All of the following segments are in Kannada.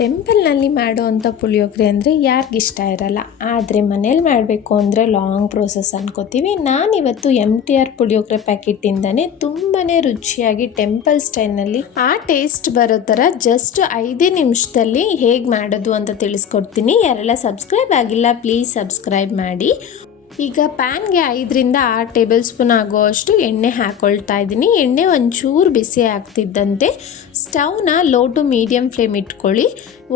ಟೆಂಪಲ್ನಲ್ಲಿ ಮಾಡುವಂಥ ಪುಳಿಯೋಗರೆ ಅಂದರೆ ಯಾರಿಗಿಷ್ಟ ಇರಲ್ಲ. ಆದರೆ ಮನೇಲಿ ಮಾಡಬೇಕು ಅಂದರೆ ಲಾಂಗ್ ಪ್ರೋಸೆಸ್ ಅನ್ಕೋತೀವಿ. ನಾನಿವತ್ತು MTR ಪುಳಿಯೋಗರೆ ಪ್ಯಾಕೆಟಿಂದನೇ ತುಂಬಾ ರುಚಿಯಾಗಿ ಟೆಂಪಲ್ ಸ್ಟೈಲ್ನಲ್ಲಿ ಆ ಟೇಸ್ಟ್ ಬರೋ ಥರ ಜಸ್ಟ್ 5 ನಿಮಿಷದಲ್ಲಿ ಹೇಗೆ ಮಾಡೋದು ಅಂತ ತಿಳಿಸ್ಕೊಡ್ತೀನಿ. ಯಾರೆಲ್ಲ ಸಬ್ಸ್ಕ್ರೈಬ್ ಆಗಿಲ್ಲ ಪ್ಲೀಸ್ ಸಬ್ಸ್ಕ್ರೈಬ್ ಮಾಡಿ. ಈಗ ಪ್ಯಾನ್ಗೆ 5 ರಿಂದ 6 ಟೇಬಲ್ ಸ್ಪೂನ್ ಆಗೋಷ್ಟು ಎಣ್ಣೆ ಹಾಕ್ಕೊಳ್ತಾ ಇದ್ದೀನಿ. ಎಣ್ಣೆ ಒಂಚೂರು ಬಿಸಿ ಆಗ್ತಿದ್ದಂತೆ ಸ್ಟವ್ನ ಲೋ ಟು ಮೀಡಿಯಮ್ ಫ್ಲೇಮ್ ಇಟ್ಕೊಳ್ಳಿ.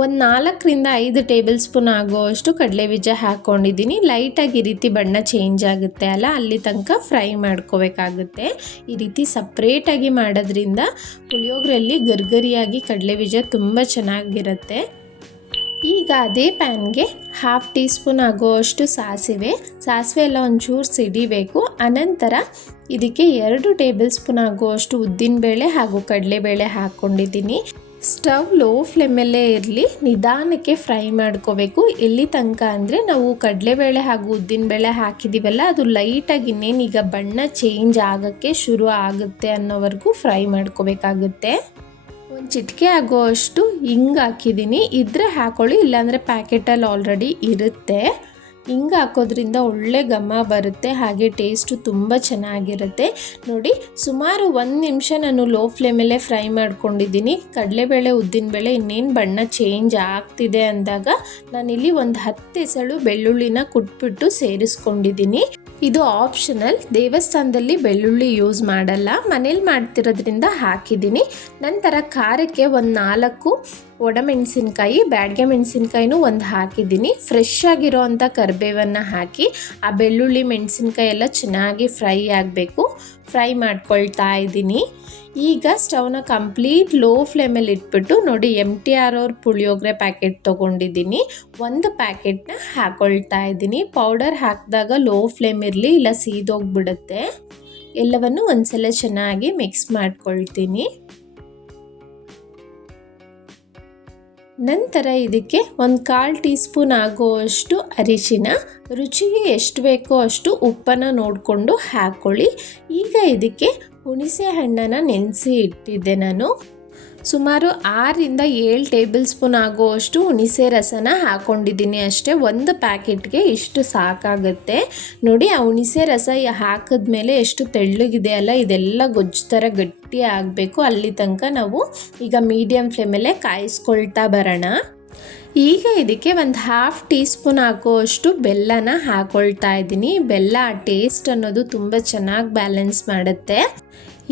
ಒಂದು 4 ರಿಂದ 5 ಟೇಬಲ್ ಸ್ಪೂನ್ ಆಗೋಷ್ಟು ಕಡಲೆಬೀಜ ಹಾಕ್ಕೊಂಡಿದ್ದೀನಿ. ಲೈಟಾಗಿ ಈ ರೀತಿ ಬಣ್ಣ ಚೇಂಜ್ ಆಗುತ್ತೆ ಅಲ್ಲ, ಅಲ್ಲಿ ತನಕ ಫ್ರೈ ಮಾಡ್ಕೋಬೇಕಾಗುತ್ತೆ. ಈ ರೀತಿ ಸಪ್ರೇಟಾಗಿ ಮಾಡೋದ್ರಿಂದ ಪುಳಿಯೋಗರೆಯಲ್ಲಿ ಗರ್ಗರಿಯಾಗಿ ಕಡಲೆಬೀಜ ತುಂಬ ಚೆನ್ನಾಗಿರುತ್ತೆ. ಈಗ ಅದೇ ಪ್ಯಾನ್ಗೆ 1/2 ಟೀ ಸ್ಪೂನ್ ಆಗೋಷ್ಟು ಸಾಸಿವೆ ಎಲ್ಲ ಒಂಚೂರು ಸಿಡಿಬೇಕು. ಅನಂತರ ಇದಕ್ಕೆ 2 ಟೇಬಲ್ ಸ್ಪೂನ್ ಆಗುವಷ್ಟು ಉದ್ದಿನಬೇಳೆ ಹಾಗೂ ಕಡಲೆಬೇಳೆ ಹಾಕ್ಕೊಂಡಿದ್ದೀನಿ. ಸ್ಟವ್ ಲೋ ಫ್ಲೇಮಲ್ಲೇ ಇರಲಿ, ನಿಧಾನಕ್ಕೆ ಫ್ರೈ ಮಾಡ್ಕೋಬೇಕು. ಎಲ್ಲಿ ತನಕ ಅಂದರೆ ನಾವು ಕಡಲೆಬೇಳೆ ಹಾಗೂ ಉದ್ದಿನಬೇಳೆ ಹಾಕಿದ್ದೀವಲ್ಲ, ಅದು ಲೈಟಾಗಿ ಇನ್ನೇನೀಗ ಬಣ್ಣ ಚೇಂಜ್ ಆಗೋಕ್ಕೆ ಶುರು ಆಗುತ್ತೆ ಅನ್ನೋವರೆಗೂ ಫ್ರೈ ಮಾಡ್ಕೋಬೇಕಾಗುತ್ತೆ. ಒಂದು ಚಿಟಿಕೆ ಆಗೋಷ್ಟು ಹಿಂಗೆ ಹಾಕಿದ್ದೀನಿ. ಇದ್ರೆ ಹಾಕೊಳ್ಳಿ, ಇಲ್ಲಾಂದರೆ ಪ್ಯಾಕೆಟಲ್ಲಿ ಆಲ್ರೆಡಿ ಇರುತ್ತೆ. ಹಿಂಗೆ ಹಾಕೋದ್ರಿಂದ ಒಳ್ಳೆ ಘಮ ಬರುತ್ತೆ, ಹಾಗೆ ಟೇಸ್ಟು ತುಂಬ ಚೆನ್ನಾಗಿರುತ್ತೆ. ನೋಡಿ, ಸುಮಾರು 1 ನಿಮಿಷ ನಾನು ಲೋ ಫ್ಲೇಮಲ್ಲೇ ಫ್ರೈ ಮಾಡ್ಕೊಂಡಿದ್ದೀನಿ. ಕಡಲೆಬೇಳೆ ಉದ್ದಿನಬೇಳೆ ಇನ್ನೇನು ಬಣ್ಣ ಚೇಂಜ್ ಆಗ್ತಿದೆ ಅಂದಾಗ ನಾನಿಲ್ಲಿ ಒಂದು 10 ಎಸಳು ಬೆಳ್ಳುಳ್ಳಿನ ಕುಟ್ಬಿಟ್ಟು ಸೇರಿಸ್ಕೊಂಡಿದ್ದೀನಿ. ಇದು ಆಪ್ಷನಲ್, ದೇವಸ್ಥಾನದಲ್ಲಿ ಬೆಳ್ಳುಳ್ಳಿ ಯೂಸ್ ಮಾಡಲ್ಲ, ಮನೇಲಿ ಮಾಡ್ತಿರೋದ್ರಿಂದ ಹಾಕಿದ್ದೀನಿ. ನಂತರ ಖಾರಕ್ಕೆ ಒಂದು 4 ಒಣಮೆಣಸಿನ್ಕಾಯಿ, ಬ್ಯಾಡಗೆ ಮೆಣಸಿನ್ಕಾಯಿನೂ ಒಂದು ಹಾಕಿದ್ದೀನಿ. ಫ್ರೆಶ್ ಆಗಿರೋ ಅಂಥ ಕರಿಬೇವನ್ನು ಹಾಕಿ ಆ ಬೆಳ್ಳುಳ್ಳಿ ಮೆಣಸಿನ್ಕಾಯಿ ಎಲ್ಲ ಚೆನ್ನಾಗಿ ಫ್ರೈ ಆಗಬೇಕು. ಫ್ರೈ ಮಾಡ್ಕೊಳ್ತಾ ಇದ್ದೀನಿ. ಈಗ ಸ್ಟವ್ನ ಕಂಪ್ಲೀಟ್ ಲೋ ಫ್ಲೇಮಲ್ಲಿ ಇಟ್ಬಿಟ್ಟು ನೋಡಿ, MTR ಅವ್ರ ಪುಳಿಯೋಗರೆ ಪ್ಯಾಕೆಟ್ ತೊಗೊಂಡಿದ್ದೀನಿ. ಒಂದು ಪ್ಯಾಕೆಟ್ನ ಹಾಕ್ಕೊಳ್ತಾ ಇದ್ದೀನಿ. ಪೌಡರ್ ಹಾಕಿದಾಗ ಲೋ ಫ್ಲೇಮ್ ಇರಲಿ, ಇಲ್ಲ ಸೀದೋಗ್ಬಿಡುತ್ತೆ. ಎಲ್ಲವನ್ನು ಒಂದ್ಸಲ ಚೆನ್ನಾಗಿ ಮಿಕ್ಸ್ ಮಾಡ್ಕೊಳ್ತೀನಿ. ನಂತರ ಇದಕ್ಕೆ ಒಂದು 1/4 ಟೀ ಸ್ಪೂನ್ ಆಗುವಷ್ಟು ಅರಿಶಿನ, ರುಚಿಗೆ ಎಷ್ಟು ಬೇಕೋ ಅಷ್ಟು ಉಪ್ಪನ್ನು ನೋಡಿಕೊಂಡು ಹಾಕ್ಕೊಳ್ಳಿ. ಈಗ ಇದಕ್ಕೆ ಹುಣಸೆ ಹಣ್ಣನ್ನು ನೆನೆಸಿ ಇಟ್ಟಿದ್ದೆ ನಾನು. ಸುಮಾರು 6 ರಿಂದ 7 ಟೇಬಲ್ ಸ್ಪೂನ್ ಆಗುವಷ್ಟು ಹುಣಸೆ ರಸನ ಹಾಕ್ಕೊಂಡಿದ್ದೀನಿ ಅಷ್ಟೇ. ಒಂದು ಪ್ಯಾಕೆಟ್ಗೆ ಇಷ್ಟು ಸಾಕಾಗುತ್ತೆ. ನೋಡಿ, ಆ ಹುಣಸೆ ರಸ ಹಾಕಿದ್ಮೇಲೆ ಎಷ್ಟು ತೆಳ್ಳಗಿದೆ ಅಲ್ಲ, ಇದೆಲ್ಲ ಗೊಜ್ಜು ಥರ ಗಟ್ಟಿ ಆಗಬೇಕು. ಅಲ್ಲಿ ತನಕ ನಾವು ಈಗ ಮೀಡಿಯಮ್ ಫ್ಲೇಮಲ್ಲೇ ಕಾಯಿಸ್ಕೊಳ್ತಾ ಬರೋಣ. ಈಗ ಇದಕ್ಕೆ ಒಂದು 1/2 ಟೀ ಸ್ಪೂನ್ ಹಾಕುವಷ್ಟು ಬೆಲ್ಲನ ಹಾಕ್ಕೊಳ್ತಾ ಇದ್ದೀನಿ. ಬೆಲ್ಲ ಟೇಸ್ಟ್ ಅನ್ನೋದು ತುಂಬ ಚೆನ್ನಾಗಿ ಬ್ಯಾಲೆನ್ಸ್ ಮಾಡುತ್ತೆ.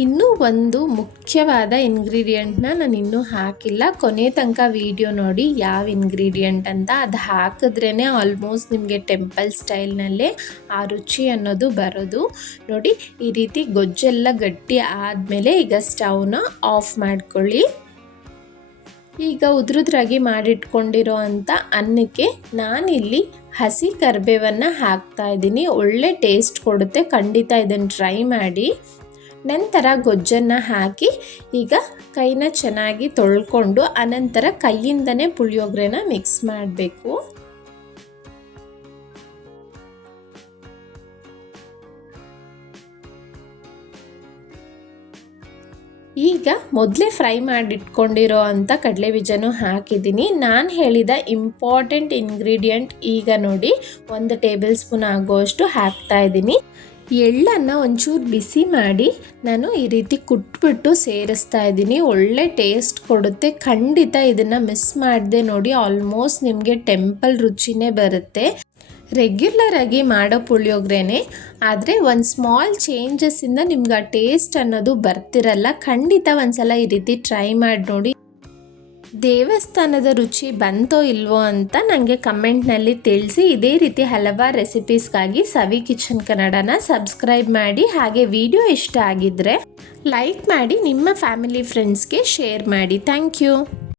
ಇನ್ನೂ ಒಂದು ಮುಖ್ಯವಾದ ಇಂಗ್ರೀಡಿಯೆಂಟ್ನ ನಾನು ಇನ್ನೂ ಹಾಕಿಲ್ಲ, ಕೊನೆ ತನಕ ವಿಡಿಯೋ ನೋಡಿ ಯಾವ ಇಂಗ್ರೀಡಿಯೆಂಟ್ ಅಂತ. ಅದು ಹಾಕಿದ್ರೇ ಆಲ್ಮೋಸ್ಟ್ ನಿಮಗೆ ಟೆಂಪಲ್ ಸ್ಟೈಲ್ನಲ್ಲೇ ಆ ರುಚಿ ಅನ್ನೋದು ಬರೋದು. ನೋಡಿ, ಈ ರೀತಿ ಗೊಜ್ಜೆಲ್ಲ ಗಟ್ಟಿ ಆದಮೇಲೆ ಈಗ ಸ್ಟವ್ನ ಆಫ್ ಮಾಡ್ಕೊಳ್ಳಿ. ಈಗ ಉದ್ರುದ್ರಾಗಿ ಮಾಡಿಟ್ಕೊಂಡಿರೋ ಅಂಥ ಅನ್ನಕ್ಕೆ ನಾನಿಲ್ಲಿ ಹಸಿ ಕರಿಬೇವನ್ನು ಹಾಕ್ತಾ ಇದ್ದೀನಿ. ಒಳ್ಳೆ ಟೇಸ್ಟ್ ಕೊಡುತ್ತೆ, ಖಂಡಿತ ಇದನ್ನು ಟ್ರೈ ಮಾಡಿ. ನಂತರ ಗೊಜ್ಜನ್ನು ಹಾಕಿ ಈಗ ಕೈನ ಚೆನ್ನಾಗಿ ತೊಳ್ಕೊಂಡು ಅನಂತರ ಕೈಯಿಂದನೇ ಪುಳಿಯೋಗರೆನ ಮಿಕ್ಸ್ ಮಾಡಬೇಕು. ಈಗ ಮೊದಲೇ ಫ್ರೈ ಮಾಡಿಟ್ಕೊಂಡಿರೋ ಅಂಥ ಕಡಲೆಬೀಜನೂ ಹಾಕಿದ್ದೀನಿ. ನಾನು ಹೇಳಿದ ಇಂಪಾರ್ಟೆಂಟ್ ಇಂಗ್ರೀಡಿಯೆಂಟ್ ಈಗ ನೋಡಿ 1 ಟೇಬಲ್ ಸ್ಪೂನ್ ಆಗೋಷ್ಟು ಹಾಕ್ತಾ ಇದ್ದೀನಿ. ಎಳ್ಳನ್ನು ಒಂಚೂರು ಬಿಸಿ ಮಾಡಿ ನಾನು ಈ ರೀತಿ ಕುಟ್ಬಿಟ್ಟು ಸೇರಿಸ್ತಾ ಇದ್ದೀನಿ. ಒಳ್ಳೆ ಟೇಸ್ಟ್ ಕೊಡುತ್ತೆ, ಖಂಡಿತ ಇದನ್ನು ಮಿಸ್ ಮಾಡದೆ ನೋಡಿ. ಆಲ್ಮೋಸ್ಟ್ ನಿಮಗೆ ಟೆಂಪಲ್ ರುಚಿನೇ ಬರುತ್ತೆ. ರೆಗ್ಯುಲರ್ ಆಗಿ ಮಾಡೋ ಪುಳಿಯೋಗರೆನೇ, ಆದರೆ ಒಂದು ಸ್ಮಾಲ್ ಚೇಂಜಸ್ಸಿಂದ ನಿಮ್ಗೆ ಆ ಟೇಸ್ಟ್ ಅನ್ನೋದು ಬರ್ತಿರಲ್ಲ. ಖಂಡಿತ ಒಂದ್ಸಲ ಈ ರೀತಿ ಟ್ರೈ ಮಾಡಿ ನೋಡಿ. ದೇವಸ್ಥಾನದ ರುಚಿ ಬಂತೋ ಇಲ್ವೋ ಅಂತ ನನಗೆ ಕಮೆಂಟ್ನಲ್ಲಿ ತಿಳಿಸಿ. ಇದೇ ರೀತಿ ಹಲವಾರು ರೆಸಿಪೀಸ್ಗಾಗಿ ಸವಿ ಕಿಚನ್ ಕನ್ನಡನ ಸಬ್ಸ್ಕ್ರೈಬ್ ಮಾಡಿ. ಹಾಗೆ ವಿಡಿಯೋ ಇಷ್ಟ ಆಗಿದ್ದರೆ ಲೈಕ್ ಮಾಡಿ, ನಿಮ್ಮ ಫ್ಯಾಮಿಲಿ ಫ್ರೆಂಡ್ಸ್ಗೆ ಶೇರ್ ಮಾಡಿ. Thank you.